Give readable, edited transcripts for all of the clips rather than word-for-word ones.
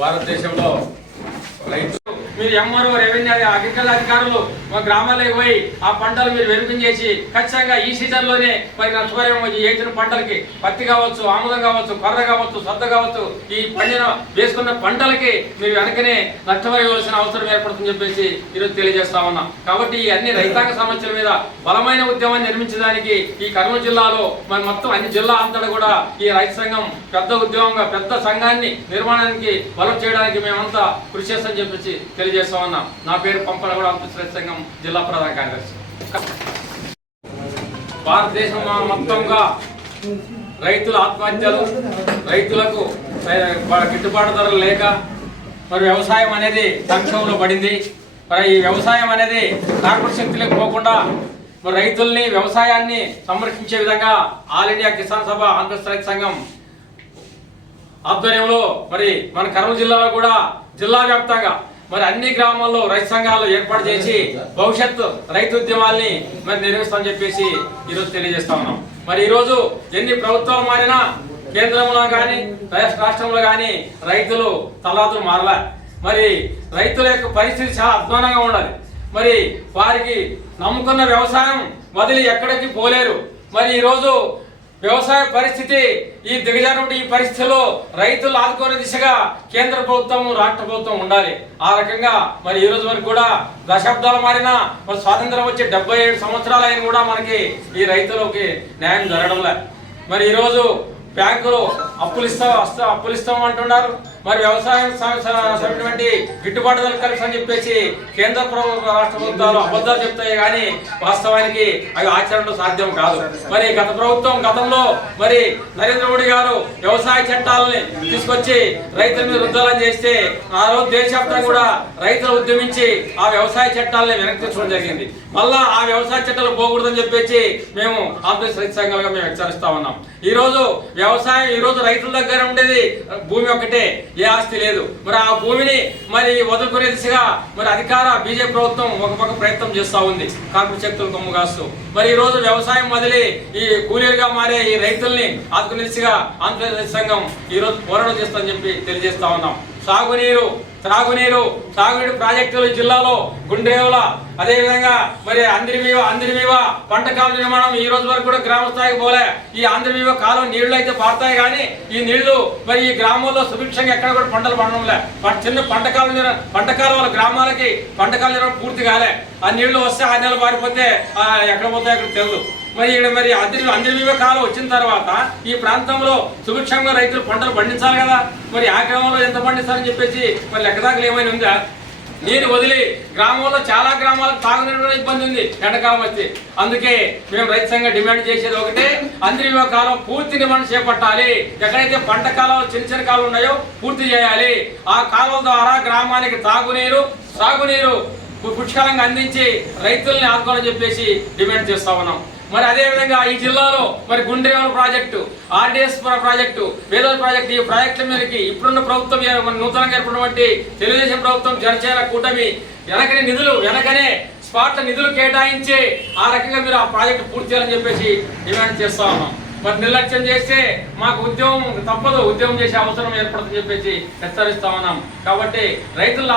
భారతదేశంలో రైతు మీరు ఎంఆర్ఓ రెవెన్యూ అగ్రికల్చర్ అధికారులు మా గ్రామాలకు పోయి ఆ పంటలు మీరు వెరిఫికేషన్ ఖచ్చితంగా ఈ సీజన్ లోనే మరి నష్టపరిహారం వేసిన పంటలకి పత్తి కావచ్చు, ఆముదం కావచ్చు, కొర్ర కావచ్చు, సద్ద కావచ్చు, ఈ పండిన వేసుకున్న పంటలకి మీరు వెనకనే నష్టపరిహారం అవసరం ఏర్పడుతుందని చెప్పేసి ఈరోజు తెలియజేస్తా ఉన్నాం. కాబట్టి ఈ అన్ని రైతాంగ సమస్యల మీద బలమైన ఉద్యమాన్ని నిర్మించడానికి ఈ కర్నూలు జిల్లాలో మరి మొత్తం అన్ని జిల్లా అంతటా కూడా ఈ రైతు సంఘం పెద్ద ఉద్యమంగా పెద్ద సంఘాన్ని నిర్మాణానికి బలం చేయడానికి మేమంతా కృషి చేస్తామని చెప్పేసి తెలియజేస్తా ఉన్నాం. నా పేరు పంపలగూడ రైతు సంఘం జిల్లా ప్రధాన కార్యదర్శి. భారతదేశం మొత్తంగా రైతుల ఆత్మహత్యలు, రైతులకు గిట్టుబాటు ధరలు లేక మరి వ్యవసాయం అనేది సంక్షోభంలో పడింది. మరి ఈ వ్యవసాయం అనేది కార్పొరేట్ శక్తులకు పోకుండా మరి రైతుల్ని వ్యవసాయాన్ని సంరక్షించే విధంగా ఆల్ ఇండియా కిసాన్ సభ ఆంధ్రప్రదేశ్ రైతు సంఘం ఆధ్వర్యంలో మరి మన కర్నూలు జిల్లాలో కూడా జిల్లా వ్యాప్తంగా మరి అన్ని గ్రామాల్లో రైతు సంఘాలు ఏర్పాటు చేసి భవిష్యత్తు రైతు ఉద్యమాల్ని మరి నిర్వహిస్తామని చెప్పేసి ఈరోజు తెలియజేస్తా ఉన్నాం. మరి ఈరోజు ఎన్ని ప్రభుత్వాలు మారినా కేంద్రంలో కానీ రాష్ట్రంలో కానీ రైతులు తలాతులు మారలే. మరి రైతుల యొక్క పరిస్థితి చాలా అధ్వానంగా ఉండాలి. మరి వారికి నమ్ముకున్న వ్యవసాయం వదిలి ఎక్కడికి పోలేరు. మరి ఈరోజు వ్యవసాయ పరిస్థితి ఈ దిగజారుంటే ఈ పరిస్థితిలో రైతులు ఆదుకునే దిశగా కేంద్ర ప్రభుత్వం రాష్ట్ర ప్రభుత్వం ఉండాలి. ఆ రకంగా మరి ఈ రోజు వరకు కూడా దశాబ్దాలు మారినా మరి స్వాతంత్రం వచ్చి 77 సంవత్సరాలు అయినా కూడా మనకి ఈ రైతులకి న్యాయం జరగడంలే. మరి ఈరోజు బ్యాంకులు అప్పులు ఇస్తాం అంటున్నారు. మరి వ్యవసాయం సరైనటువంటి గిట్టుబాటు ధరలు కలిసి అని చెప్పేసి కేంద్ర ప్రభుత్వ రాష్ట్ర ప్రభుత్వాలు అబద్ధాలు చెప్తాయి కానీ వాస్తవానికి అవి ఆచరణలో సాధ్యం కాదు. మరి గత ప్రభుత్వం గతంలో మరి నరేంద్ర మోడీ గారు వ్యవసాయ చట్టాలని తీసుకొచ్చి రైతుల మీద రుద్దాలని చేస్తే ఆ రోజు దేశవ్యాప్తంగా కూడా రైతులు ఉద్యమించి ఆ వ్యవసాయ చట్టాలని వెనక్కి తెచ్చుకోవడం జరిగింది. మళ్ళా ఆ వ్యవసాయ చట్టాలు పోకూడదని చెప్పేసి మేము ఆంధ్రప్రదేశ్ రైతు సంఘాలుగా మేము హెచ్చరిస్తా ఉన్నాం. ఈ రోజు వ్యవసాయం ఈ రోజు రైతుల దగ్గర ఉండేది భూమి ఒకటే, ఏ ఆస్తి లేదు. మరి ఆ భూమిని మరి వదులుకునే దిశగా మరి అధికార బీజేపీ ప్రభుత్వం ఒక పక్క ప్రయత్నం చేస్తా ఉంది, కార్పొరేట్ శక్తులు కొమ్ము కాస్తూ. మరి ఈ రోజు వ్యవసాయం వదిలి ఈ కూలీలుగా మారే ఈ రైతుల్ని ఆదుకునే దిశగా ఆంధ్రప్రదేశ్ సంఘం ఈ రోజు పోరాటం చేస్తామని చెప్పి తెలియజేస్తా ఉన్నాం. త్రాగునీరు ప్రాజెక్టులు జిల్లాలో గుండ్రేవుల, అదేవిధంగా మరి అందిరిమీవ పంట కాలువ నిర్మాణం ఈ రోజు వరకు కూడా గ్రామ స్థాయికి పోలే. ఈ అందిరిమీవ కాలువ నీళ్లు అయితే పారుతాయి కానీ ఈ నీళ్లు మరి ఈ గ్రామంలో సుభిక్షంగా ఎక్కడ కూడా పంటలు పండడంలే. చిన్న పంట కాలువల గ్రామాలకి పంట కాలువ నిర్మాణం పూర్తి కాలే. ఆ నీళ్లు వస్తే 6 నెలలు పారిపోతే ఎక్కడ పోతాయి అక్కడ తెలియదు. మరి అందిరిమీవ కాలం వచ్చిన తర్వాత ఈ ప్రాంతంలో సుభిక్షంగా రైతులు పంటలు పండించాలి కదా. మరి ఆ గ్రామంలో ఎంత పండిస్తారని చెప్పేసి మరి లెక్కదాకలు ఏమైనా ఉందా? నీరు వదిలి గ్రామంలో చాలా గ్రామాలకు తాగునీరు ఇబ్బంది ఉంది ఎండాకాలం వస్తే. అందుకే మేము రైతు సంఘం డిమాండ్ చేసేది ఒకటే, అందిరిమీవ కాలం పూర్తి నిర్మాణం చేపట్టాలి. ఎక్కడైతే పంట కాలువలు చిన్న కాలువలు ఉన్నాయో పూర్తి చేయాలి. ఆ కాలువల ద్వారా గ్రామానికి సాగునీరు పుష్కలంగా అందించి రైతుల్ని ఆదుకోవాలని చెప్పేసి డిమాండ్ చేస్తా ఉన్నాం. మరి అదేవిధంగా ఈ జిల్లాలో మరి Gundrevula project, RDS project, Vedol project, ఈ ప్రాజెక్టుల మీదకి ఇప్పుడున్న ప్రభుత్వం నూతనంగా ఏర్పడినటువంటి తెలుగుదేశం ప్రభుత్వం జనసేన కూటమి వెనకనే స్పాట్ నిధులు కేటాయించి ఆ రకంగా మీరు ఆ ప్రాజెక్టు పూర్తి చేయాలని చెప్పేసి డిమాండ్ చేస్తా ఉన్నాం. మరి నిర్లక్ష్యం చేస్తే మాకు ఉద్యమం తప్పదు, ఉద్యమం చేసే అవసరం ఏర్పడుతుందని చెప్పేసి హెచ్చరిస్తా ఉన్నాం. కాబట్టి రైతులను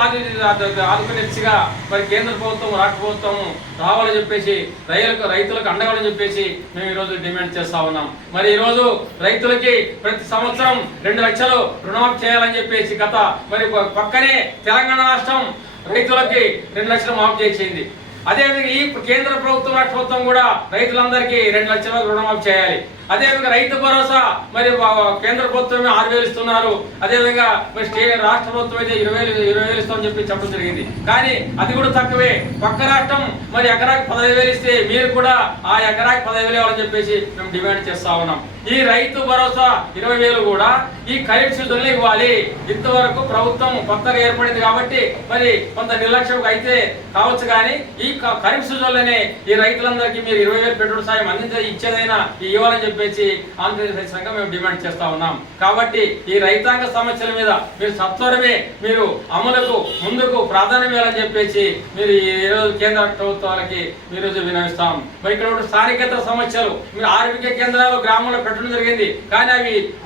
ఆదుకునే దిశగా మరి కేంద్ర ప్రభుత్వం రాష్ట్ర ప్రభుత్వం రావాలని చెప్పేసి రైతులకు అండగాలని చెప్పేసి మేము ఈరోజు డిమాండ్ చేస్తా ఉన్నాం. మరి ఈరోజు రైతులకి ప్రతి సంవత్సరం 2 లక్షలు రుణమాఫీ చేయాలని చెప్పేసి మరి పక్కనే తెలంగాణ రాష్ట్రం రైతులకి 2 లక్షలు మాఫీ చేసింది. అదేవిధంగా ఈ కేంద్ర ప్రభుత్వం రాష్ట్ర ప్రభుత్వం కూడా రైతులందరికీ 2 లక్షల రుణమాఫీ చేయాలి. అదేవిధంగా రైతు భరోసా మరి కేంద్ర ప్రభుత్వమే 6,000 ఇస్తున్నారు. అదేవిధంగా మరి రాష్ట్ర ప్రభుత్వం అయితే 20,000 ఇస్తామని చెప్పి చెప్పడం జరిగింది. కానీ అది కూడా తక్కువే. పక్క రాష్ట్రం మరి ఎకరాకి 15,000 ఇస్తే మీరు కూడా ఆ ఎకరాకి 15,000 ఇవ్వాలని చెప్పేసి మేము డిమాండ్ చేస్తా ఉన్నాం. ఈ రైతు భరోసా 20,000 కూడా ఈ ఖరీఫ్ సీజన్లో ఇవ్వాలి. ఇంతవరకు ప్రభుత్వం కొత్తగా ఏర్పడింది కాబట్టి మరి కొంత నిర్లక్ష్యం అయితే కావచ్చు కానీ ఈ ఖరీఫ్ సీజన్లోనే ఈ రైతులందరికీ మీరు 20,000 పెట్టుబడి సాయం ఇచ్చేదైనా ఇవ్వాలని చెప్పేసి ఆంధ్రప్రదేశ్ రైతు సంఘం మేము డిమాండ్ చేస్తా ఉన్నాం. కాబట్టి ఈ రైతాంగ సమస్యల మీద మీరు సత్వరమే మీరు అమలుకు ముందుకు ప్రాధాన్యం ఇవ్వాలని చెప్పేసి మీరు ఈ రోజు కేంద్ర ప్రభుత్వాలకి ఈ రోజు వినవిస్తాం. మరి ఇక్కడ స్థానికేతర సమస్యలు మీరు ఆరోగ్య కేంద్రాలు గ్రామంలో పెట్టడం జరిగింది, కానీ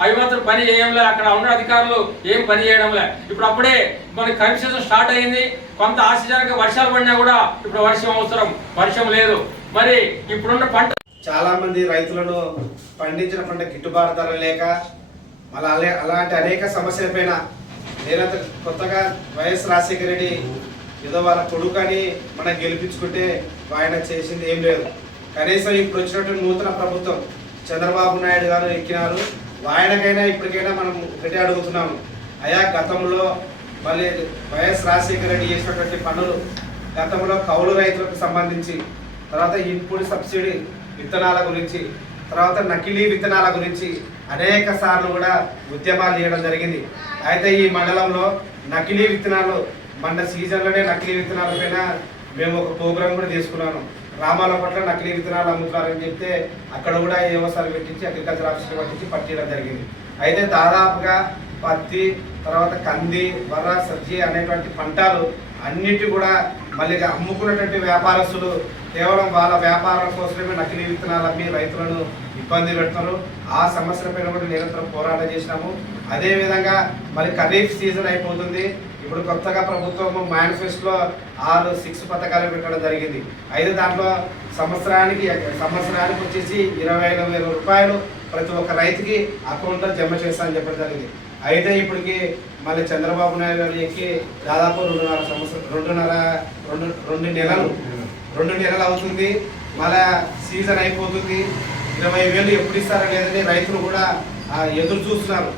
అవి మాత్రం పని చేయంలే. అక్కడ ఉన్న అధికారులు ఏం పని చేయడంలే. ఇప్పుడు అప్పుడే మనకి ఖరీఫ్ సీజన్ స్టార్ట్ అయింది. కొంత ఆశజనక వర్షాలు పడినా కూడా ఇప్పుడు వర్షం అవసరం, వర్షం లేదు. మరి ఇప్పుడున్న పంట చాలా మంది రైతులను పండించిన పంట గిట్టుబాటు ధర లేక మళ్ళీ అలాంటి అనేక సమస్యలపైన నేనైతే కొత్తగా వైఎస్ రాజశేఖర రెడ్డి ఏదో వాళ్ళ కొడుకని మనం గెలిపించుకుంటే ఆయన చేసింది ఏం లేదు. కనీసం ఇప్పుడు వచ్చినటువంటి నూతన ప్రభుత్వం చంద్రబాబు నాయుడు గారు ఎక్కినారు. ఆయనకైనా ఇప్పటికైనా మనం ఒకటే అడుగుతున్నాము, అయా గతంలో మళ్ళీ వైఎస్ రాజశేఖర రెడ్డి చేసినటువంటి పనులు గతంలో కౌలు రైతులకు సంబంధించి, తర్వాత ఇన్పుట్ సబ్సిడీ విత్తనాల గురించి, తర్వాత నకిలీ విత్తనాల గురించి అనేక సార్లు కూడా ఉద్యమాలు చేయడం జరిగింది. అయితే ఈ మండలంలో నకిలీ విత్తనాలు మన సీజన్లోనే నకిలీ విత్తనాల పైన మేము ఒక ప్రోగ్రాం కూడా తీసుకున్నాను. గ్రామాల పట్ల నకిలీ విత్తనాలు అమ్ముతారని చెప్తే అక్కడ కూడా వ్యవసాయం పెట్టించి అగ్రికల్చర్ ఆఫీస్కి పట్టించి పట్టించడం జరిగింది. అయితే దాదాపుగా పత్తి, తర్వాత కంది, వర, సబ్జీ అనేటువంటి పంటలు అన్నిటి కూడా మళ్ళీ అమ్ముకున్నటువంటి వ్యాపారస్తులు కేవలం వాళ్ళ వ్యాపారం కోసమే నకిలీ విత్తనాలు అమ్మి రైతులను ఇబ్బంది పెడుతున్నారు. ఆ సమస్యలపైన కూడా నిరంతరం పోరాటం చేసినాము. అదేవిధంగా మరి ఖరీఫ్ సీజన్ అయిపోతుంది. ఇప్పుడు కొత్తగా ప్రభుత్వం మేనిఫెస్టోలో 6 పథకాలు పెట్టడం జరిగింది. అయితే దాంట్లో సంవత్సరానికి వచ్చేసి 25,000 రూపాయలు ప్రతి ఒక్క రైతుకి అకౌంట్లో జమ చేస్తామని చెప్పడం జరిగింది. అయితే ఇప్పటికి మళ్ళీ చంద్రబాబు నాయుడు గారు ఎక్కి దాదాపు 2 నెలలు అవుతుంది. మళ్ళా సీజన్ అయిపోతుంది. 20,000 ఎప్పుడు ఇస్తారో లేదని రైతులు కూడా ఎదురు చూస్తున్నారు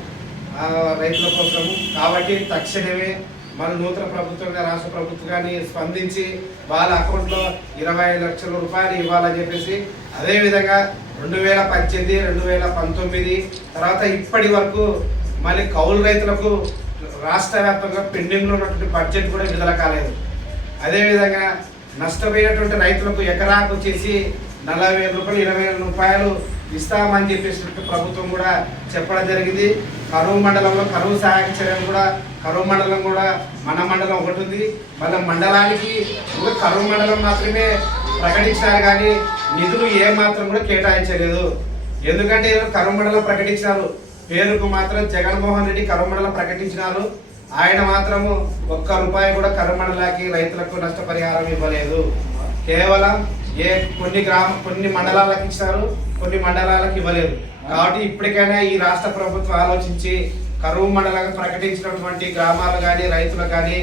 రైతుల కోసము. కాబట్టి తక్షణమే మన నూతన ప్రభుత్వం రాష్ట్ర ప్రభుత్వాన్ని స్పందించి వాళ్ళ అకౌంట్లో 25 లక్షల రూపాయలు ఇవ్వాలని చెప్పేసి, అదేవిధంగా 2018, 2019 తర్వాత ఇప్పటి వరకు మళ్ళీ కౌలు రైతులకు రాష్ట్ర వ్యాప్తంగా పెండింగ్లో ఉన్నటువంటి బడ్జెట్ కూడా విడుదల కాలేదు. అదేవిధంగా నష్టపోయినటువంటి రైతులకు ఎకరాకు వచ్చేసి 40,000 రూపాయలు, 20,000 రూపాయలు ఇస్తామని చెప్పేసి ప్రభుత్వం కూడా చెప్పడం జరిగింది. కరువు మండలంలో కరువు సహాయక చర్యలు కూడా కరువు మండలం కూడా మన మండలం ఒకటి ఉంది. మళ్ళీ మండలానికి కరువు మండలం మాత్రమే ప్రకటించినారు, కానీ నిధులు ఏమాత్రం కూడా కేటాయించలేదు. ఎందుకంటే కరువు మండలం ప్రకటించినారు, పేరుకు మాత్రం జగన్మోహన్ రెడ్డి కరువు మండలం ప్రకటించినారు. ఆయన మాత్రము ₹1 కూడా కరువు మండలానికి రైతులకు నష్టపరిహారం ఇవ్వలేదు. కేవలం కొన్ని మండలాలకు ఇచ్చారు, కొన్ని మండలాలకు ఇవ్వలేదు. కాబట్టి ఇప్పటికైనా ఈ రాష్ట్ర ప్రభుత్వం ఆలోచించి కరువు మండలాలకు ప్రకటించినటువంటి గ్రామాలు కానీ రైతులు కానీ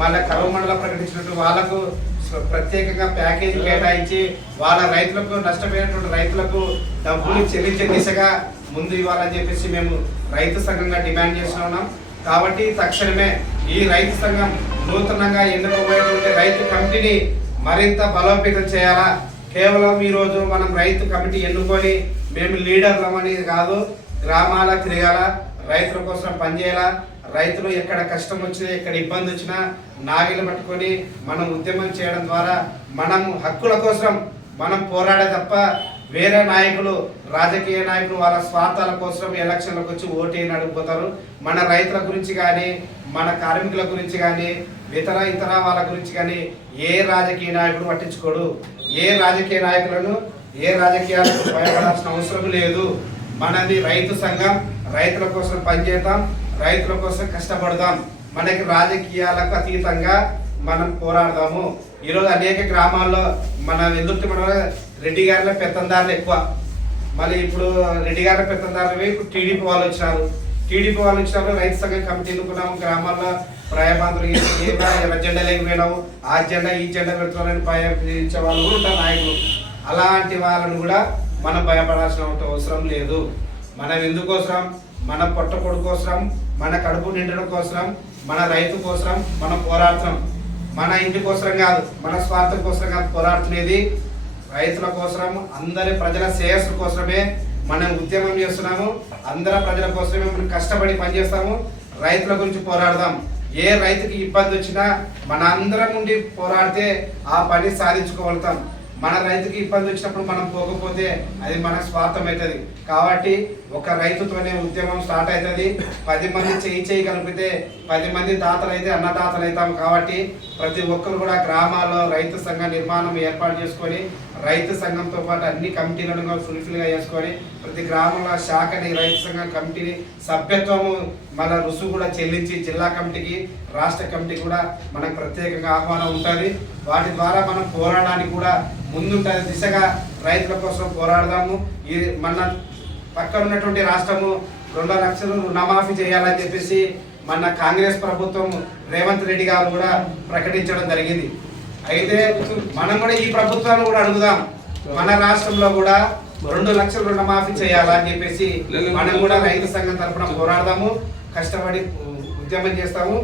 మళ్ళీ కరువు మండలం ప్రకటించినటువంటి వాళ్ళకు ప్రత్యేకంగా ప్యాకేజీ కేటాయించి వాళ్ళ రైతులకు నష్టపోయినటువంటి రైతులకు డబ్బులు చెల్లించే దిశగా ముందు ఇవ్వాలని చెప్పేసి మేము రైతు సంఘంగా డిమాండ్ చేస్తున్నాం. కాబట్టి తక్షణమే ఈ రైతు సంఘం నూతనంగా ఎన్నుకోబోయేటువంటి రైతు కమిటీని మరింత బలోపేతం చేయాలా. కేవలం ఈరోజు మనం రైతు కమిటీ ఎన్నుకొని మేము లీడర్లమని కాదు, గ్రామాలకు తిరగాల, రైతుల కోసం పనిచేయాలా. రైతులు ఎక్కడ కష్టం వచ్చినా ఎక్కడ ఇబ్బంది వచ్చినా నాగిలు పట్టుకొని మనం ఉద్యమం చేయడం ద్వారా మనం హక్కుల కోసం మనం పోరాడే తప్ప వేరే నాయకులు, రాజకీయ నాయకులు వాళ్ళ స్వార్థాల కోసం ఎలక్షన్లకు వచ్చి ఓటేని అడిగిపోతారు. మన రైతుల గురించి కానీ మన కార్మికుల గురించి కానీ ఇతర వాళ్ళ గురించి కానీ ఏ రాజకీయ నాయకుడు పట్టించుకోడు. ఏ రాజకీయ నాయకులను ఏ రాజకీయాలకు భయపడాల్సిన అవసరం లేదు. మనది రైతు సంఘం, రైతుల కోసం పనిచేద్దాం, రైతుల కోసం కష్టపడదాం. మనకి రాజకీయాలకు అతీతంగా మనం పోరాడదాము. ఈరోజు అనేక గ్రామాల్లో మన రెడ్డి గారిలో పెత్తందారులు ఎక్కువ. మళ్ళీ ఇప్పుడు రెడ్డి గారి పెత్తందారులు ఇప్పుడు టీడీపీ వాళ్ళు వచ్చినారు. రైతు సంఘం కమిటీ ఎన్నుకున్నాము. గ్రామాల్లో ప్రాయబంధులు జెండా లేకపోయినావు, ఆ జెండా ఈ జెండా పెడుతున్నారని భయించే వాళ్ళు కూడా ఉంటారు నాయకులు. అలాంటి వాళ్ళను కూడా మనం భయపడాల్సిన అవసరం లేదు. మనం ఎందుకోసం, మన పొట్టపొడు కోసం, మన కడుపు నిండడం కోసం, మన రైతు కోసం మనం పోరాడుతున్నాం. మన ఇంటి కోసం కాదు, మన స్వార్థం కోసం కాదు పోరాడుతున్నది, రైతుల కోసం, అందరి ప్రజల శ్రేయస్సు కోసమే మనం ఉద్యమం చేస్తున్నాము. అందరి ప్రజల కోసమే మనం కష్టపడి పనిచేస్తాము. రైతుల గురించి పోరాడదాం. ఏ రైతుకి ఇబ్బంది వచ్చినా మన అందరం ఉండి పోరాడితే ఆ పని సాధించుకోగలుగుతాం. మన రైతుకి ఇబ్బంది వచ్చినప్పుడు మనం పోకపోతే అది మన స్వార్థం అవుతుంది. కాబట్టి ఒక రైతుతోనే ఉద్యమం స్టార్ట్ అవుతుంది. 10 మంది చేయి కలిపితే 10 మంది దాతలు అయితే అన్నదాతలు అవుతాం. కాబట్టి ప్రతి ఒక్కరు కూడా గ్రామాల్లో రైతు సంఘ నిర్మాణం ఏర్పాటు చేసుకొని రైతు సంఘంతో పాటు అన్ని కమిటీలను ఫుల్ఫిల్గా చేసుకొని ప్రతి గ్రామంలో శాఖని రైతు సంఘం కమిటీని సభ్యత్వము మన రుసుము కూడా చెల్లించి జిల్లా కమిటీకి రాష్ట్ర కమిటీ కూడా మనకు ప్రత్యేకంగా ఆహ్వానం ఉంటుంది. వాటి ద్వారా మనం పోరాడడానికి కూడా ముందుంటుంది దిశగా రైతుల కోసం పోరాడదాము. ఈ మన పక్కన ఉన్నటువంటి రాష్ట్రము 2 లక్షలు రుణమాఫీ చేయాలని చెప్పేసి మన కాంగ్రెస్ ప్రభుత్వం రేవంత్ రెడ్డి గారు కూడా ప్రకటించడం జరిగింది. అయితే మనం కూడా ఈ ప్రభుత్వాన్ని కూడా అడుగుదాం, మన రాష్ట్రంలో కూడా 2 లక్షలు రుణమాఫీ చేయాలని చెప్పేసి మనం కూడా రైతు సంఘం తరఫున పోరాడదాము. కష్టపడి ఉద్యమం చేస్తాము.